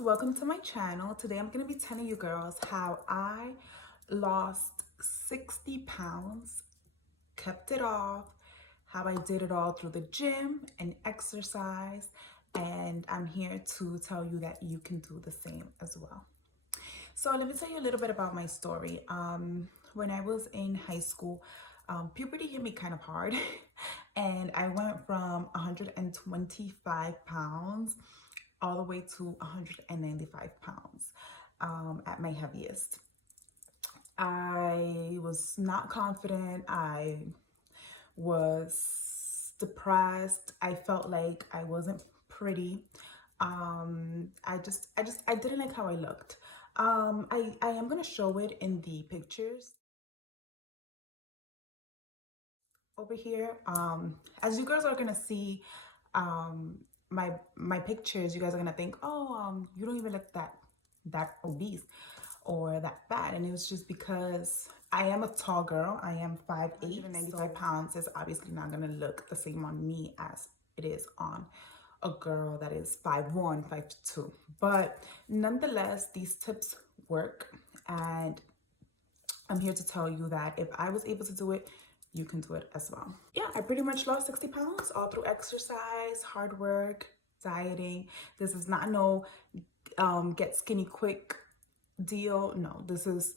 welcome to my channel. Today I'm going to be telling you girls how I lost 60 pounds, kept it off, how I did it all through the gym and exercise, and I'm here to tell you that you can do the same as well. So let me tell you a little bit about my story. When I was in high school, puberty hit me kind of hard and I went from 125 pounds all the way to 195 pounds at my heaviest. I was not confident. I was depressed. I felt like I wasn't pretty. I didn't like how I looked. I am gonna show it in the pictures over here. As you girls are gonna see, my pictures, you guys are gonna think, oh, you don't even look that obese or that fat. And it was just because I am a tall girl. I am 5'8", 195 pounds is obviously not gonna look the same on me as it is on a girl that is 5'1", 5'2". But nonetheless, these tips work, and I'm here to tell you that if I was able to do it, you can do it as well. Yeah, I pretty much lost 60 pounds all through exercise, hard work, dieting. This is not no get skinny quick deal. No, this is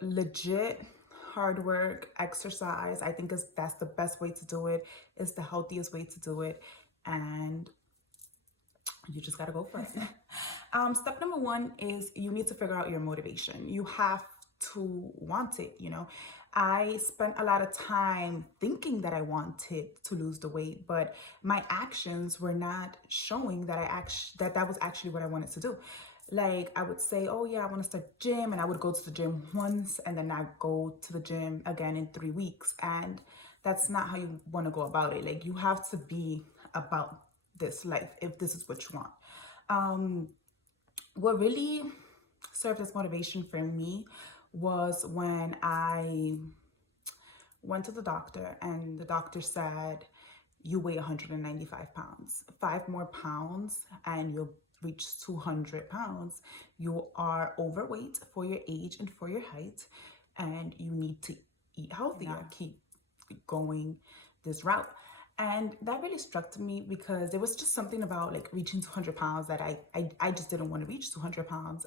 legit hard work, exercise. I think that's the best way to do it. It's the healthiest way to do it. And you just gotta go for it. Step number one is you need to figure out your motivation. You have to want it, you know. I spent a lot of time thinking that I wanted to lose the weight, but my actions were not showing that that was actually what I wanted to do. Like I would say, oh yeah, I want to start gym, and I would go to the gym once and then I go to the gym again in 3 weeks. And that's not how you want to go about it. Like you have to be about this life if this is what you want. What really served as motivation for me was when I went to the doctor and the doctor said, you weigh 195 pounds, 5 more pounds and you'll reach 200 pounds. You are overweight for your age and for your height, and you need to eat healthier, keep going this route. And that really struck to me because there was just something about like reaching 200 pounds that I just didn't want to reach 200 pounds.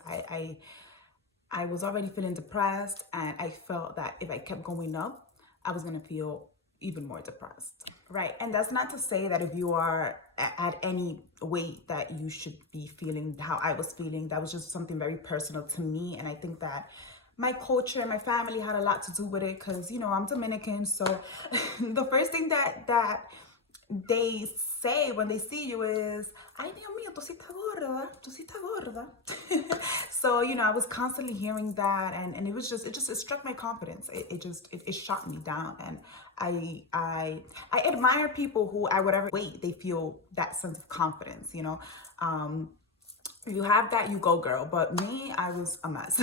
I was already feeling depressed, and I felt that if I kept going up, I was going to feel even more depressed. Right. And that's not to say that if you are at any weight that you should be feeling how I was feeling. That was just something very personal to me. And I think that my culture and my family had a lot to do with it because, you know, I'm Dominican. So the first thing that they say when they see you is, ay, Dios mío, tú sí estás gorda, tú sí estás gorda. So, you know, I was constantly hearing that, and it struck my confidence. It shot me down. And I admire people who at whatever weight they feel that sense of confidence, you know. If you have that, you go girl. But me, I was a mess.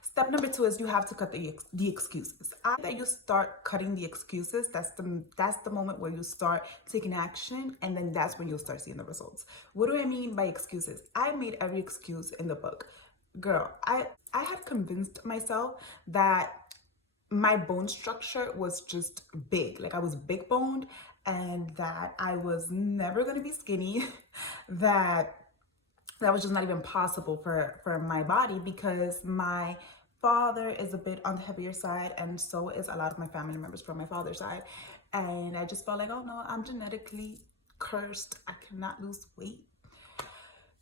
Step number 2 is you have to cut the excuses. That you start cutting the excuses, that's the moment where you start taking action, and then that's when you'll start seeing the results. What do I mean by excuses? I made every excuse in the book. Girl, I had convinced myself that my bone structure was just big. Like I was big boned, and that I was never going to be skinny, that was just not even possible for my body because my father is a bit on the heavier side, and so is a lot of my family members from my father's side. And I just felt like, oh no, I'm genetically cursed. I cannot lose weight.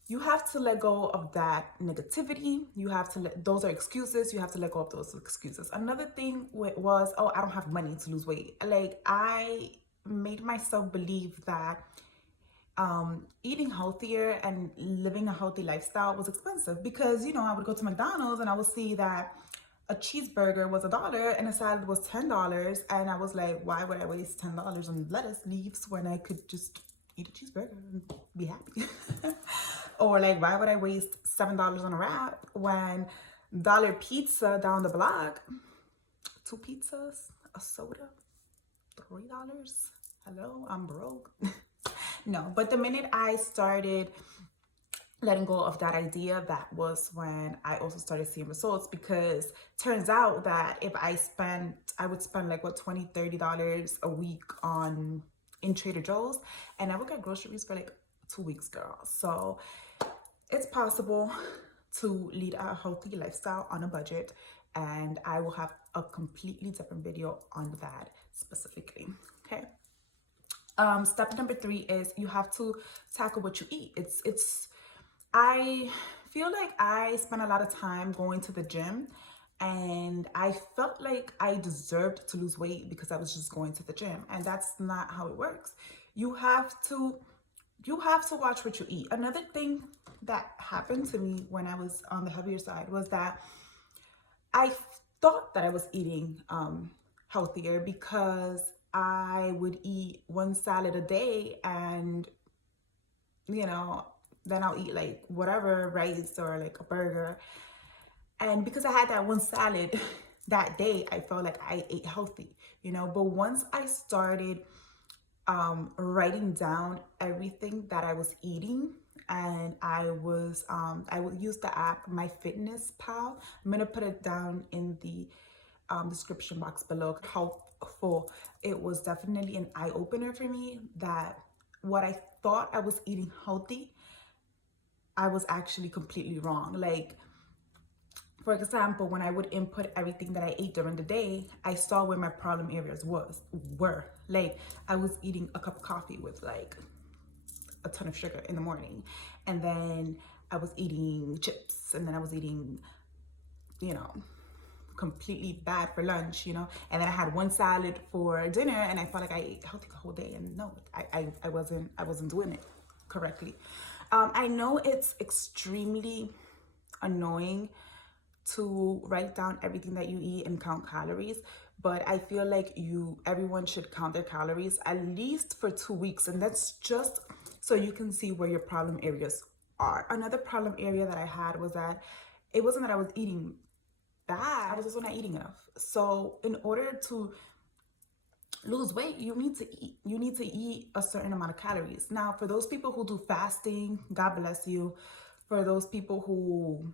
You have to let go of that negativity. You have to those are excuses. You have to let go of those excuses. Another thing was, oh, I don't have money to lose weight. Like I made myself believe that eating healthier and living a healthy lifestyle was expensive because, you know, I would go to McDonald's and I would see that a cheeseburger was $1 and a salad was $10. And I was like, why would I waste $10 on lettuce leaves when I could just eat a cheeseburger and be happy? Or like, why would I waste $7 on a wrap when dollar pizza down the block, 2 pizzas, a soda, $3? Hello, I'm broke. No, but the minute I started letting go of that idea, that was when I also started seeing results, because turns out that if I would spend like what, $20-$30 a week on in Trader Joe's, and I would get groceries for like 2 weeks, girl. So it's possible to lead a healthy lifestyle on a budget, and I will have a completely different video on that specifically. Okay. Step number 3 is you have to tackle what you eat. I feel like I spent a lot of time going to the gym, and I felt like I deserved to lose weight because I was just going to the gym, and that's not how it works. You have to watch what you eat. Another thing that happened to me when I was on the heavier side was that I thought that I was eating healthier, because I would eat one salad a day, and then I'll eat like whatever, rice or like a burger. And because I had that one salad that day, I felt like I ate healthy, But once I started writing down everything that I was eating, and I would use the app MyFitnessPal. I'm gonna put it down in the description box below. Helpful. It was definitely an eye-opener for me that what I thought I was eating healthy, I was actually completely wrong. Like, for example, when I would input everything that I ate during the day, I saw where my problem areas were. Like, I was eating a cup of coffee with like a ton of sugar in the morning, and then I was eating chips, and then I was eating, completely bad for lunch, and then I had one salad for dinner, and I felt like I ate healthy the whole day, and no, I wasn't doing it correctly. I know it's extremely annoying to write down everything that you eat and count calories, but I feel like everyone should count their calories at least for 2 weeks, and that's just so you can see where your problem areas are. Another problem area that I had was that it wasn't that I was eating bad, I was also not eating enough. So in order to lose weight, you need to eat. You need to eat a certain amount of calories. Now, for those people who do fasting, God bless you. For those people who,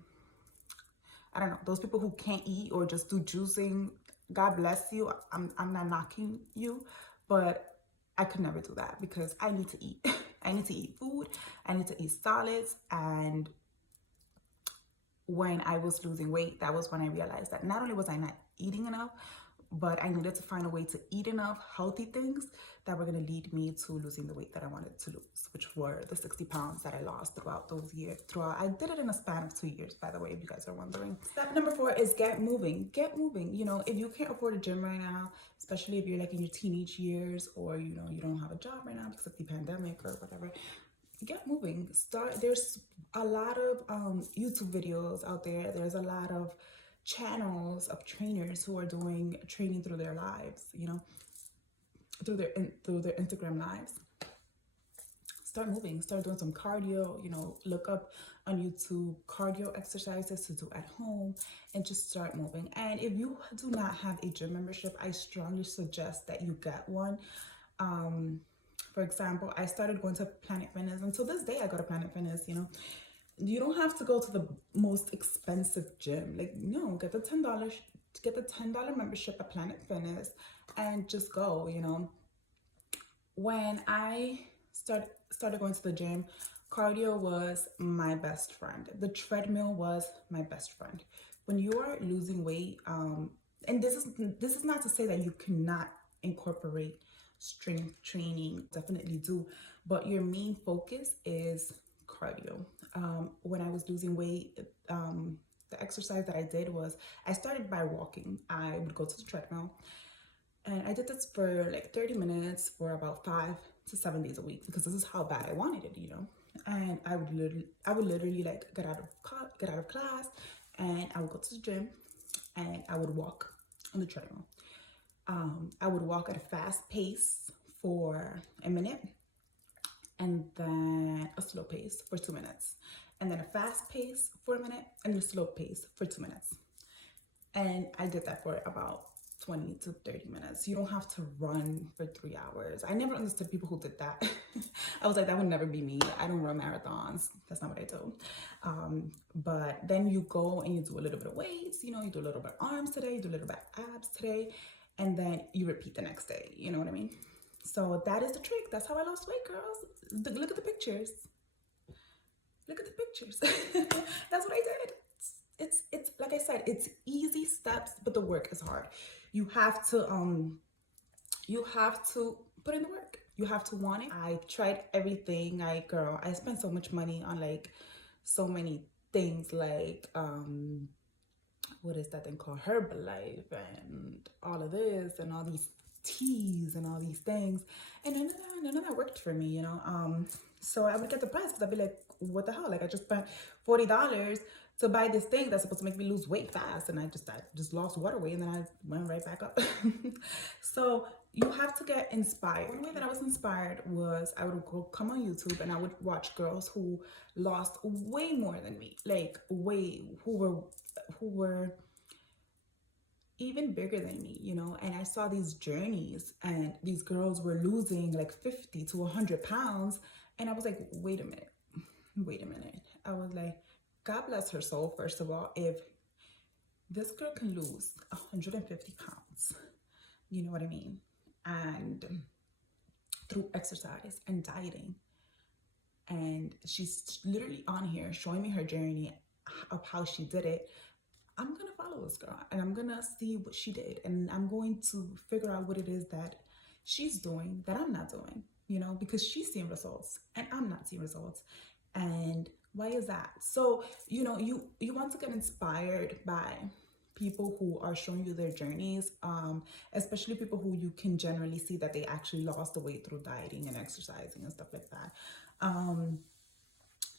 I don't know, those people who can't eat or just do juicing, God bless you. I'm not knocking you, but I could never do that because I need to eat. I need to eat food. I need to eat solids. And when I was losing weight, that was when I realized that not only was I not eating enough, but I needed to find a way to eat enough healthy things that were going to lead me to losing the weight that I wanted to lose, which were the 60 pounds that I lost throughout those years. I did it in a span of 2 years, by the way, if you guys are wondering. Step number 4 is get moving. Get moving. If you can't afford a gym right now, especially if you're like in your teenage years, or you don't have a job right now because of the pandemic or whatever, get moving. There's a lot of YouTube videos out there. There's a lot of channels of trainers who are doing training through their lives, through their Instagram lives. Start moving, start doing some cardio, look up on YouTube cardio exercises to do at home, and just start moving. And if you do not have a gym membership, I strongly suggest that you get one. For example, I started going to Planet Fitness, and to this day I go to Planet Fitness. You don't have to go to the most expensive gym. Like, no, get the $10 membership at Planet Fitness and just go. When I started going to the gym, cardio was my best friend. The treadmill was my best friend. When you are losing weight, and this is not to say that you cannot incorporate strength training, definitely do, but your main focus is cardio. When I was losing weight, the exercise that I did was I started by walking. I would go to the treadmill, and I did this for like 30 minutes for about 5 to 7 days a week, because this is how bad I wanted it, And I would literally like get out of class, and I would go to the gym, and I would walk on the treadmill. I would walk at a fast pace for a minute, and then a slow pace for 2 minutes, and then a fast pace for a minute, and a slow pace for 2 minutes. And I did that for about 20 to 30 minutes. You don't have to run for 3 hours. I never understood people who did that. I was like, that would never be me. I don't run marathons. That's not what I do. But then you go and you do a little bit of weights, you know, you do a little bit of arms today, you do a little bit of abs today, and then you repeat the next day. You know what I mean? So that is the trick. That's how I lost weight, girls. Look at the pictures. Look at the pictures. That's what I did. It's like I said, it's easy steps, but the work is hard. You have to put in the work. You have to want it. I tried everything. Girl, I spent so much money on like so many things, like what is that thing called, Herbalife, and all of this and all these teas and all these things, and none of that worked for me, you know. So I would get depressed because I'd be like, what the hell, like I just spent $40 to buy this thing that's supposed to make me lose weight fast, and I just lost water weight, and then I went right back up. So you have to get inspired. The way that I was inspired was I would come on YouTube and I would watch girls who lost way more than me, like who were even bigger than me, you know. And I saw these journeys, and these girls were losing like 50 to 100 pounds, and I was like, wait a minute. I was like, God bless her soul, first of all, if this girl can lose 150 pounds, you know what I mean? And through exercise and dieting. And she's literally on here showing me her journey of how she did it. I'm going to follow this girl, and I'm going to see what she did. And I'm going to figure out what it is that she's doing that I'm not doing, you know, because she's seeing results and I'm not seeing results. And why is that? So, you know, you want to get inspired by people who are showing you their journeys, especially people who you can generally see that they actually lost the weight through dieting and exercising and stuff like that.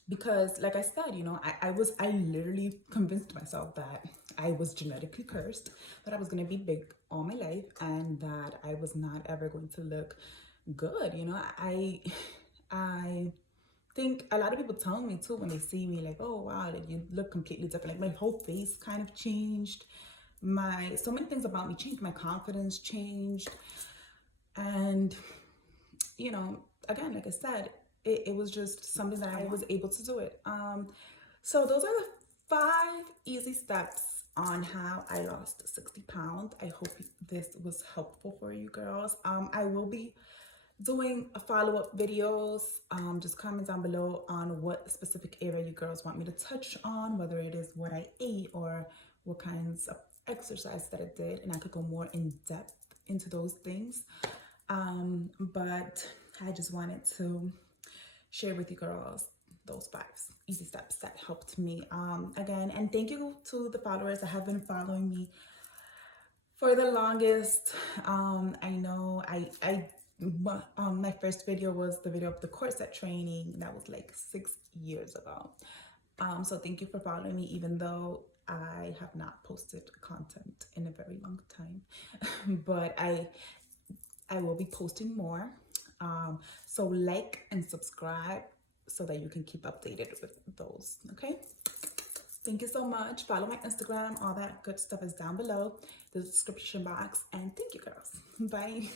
Because like I said, you know, I literally convinced myself that I was genetically cursed, that I was going to be big all my life, and that I was not ever going to look good. You know, I think a lot of people tell me too when they see me, like, oh wow, like you look completely different. Like my whole face kind of changed. So many things about me changed. My confidence changed. And, you know, again, like I said, it was just something that I was able to do it. So those are the 5 easy steps on how I lost 60 pounds. I hope this was helpful for you girls. I will be doing follow-up videos. Just comment down below on what specific area you girls want me to touch on, whether it is what I ate or what kinds of exercise that I did, and I could go more in depth into those things. But I just wanted to share with you girls those 5 easy steps that helped me. Again, and thank you to the followers that have been following me for the longest. I know my first video was the video of the corset training. That was like 6 years ago. So thank you for following me, even though I have not posted content in a very long time. But I will be posting more. So like and subscribe so that you can keep updated with those, okay? Thank you so much. Follow my Instagram. All that good stuff is down below, the description box. And thank you, girls. Bye.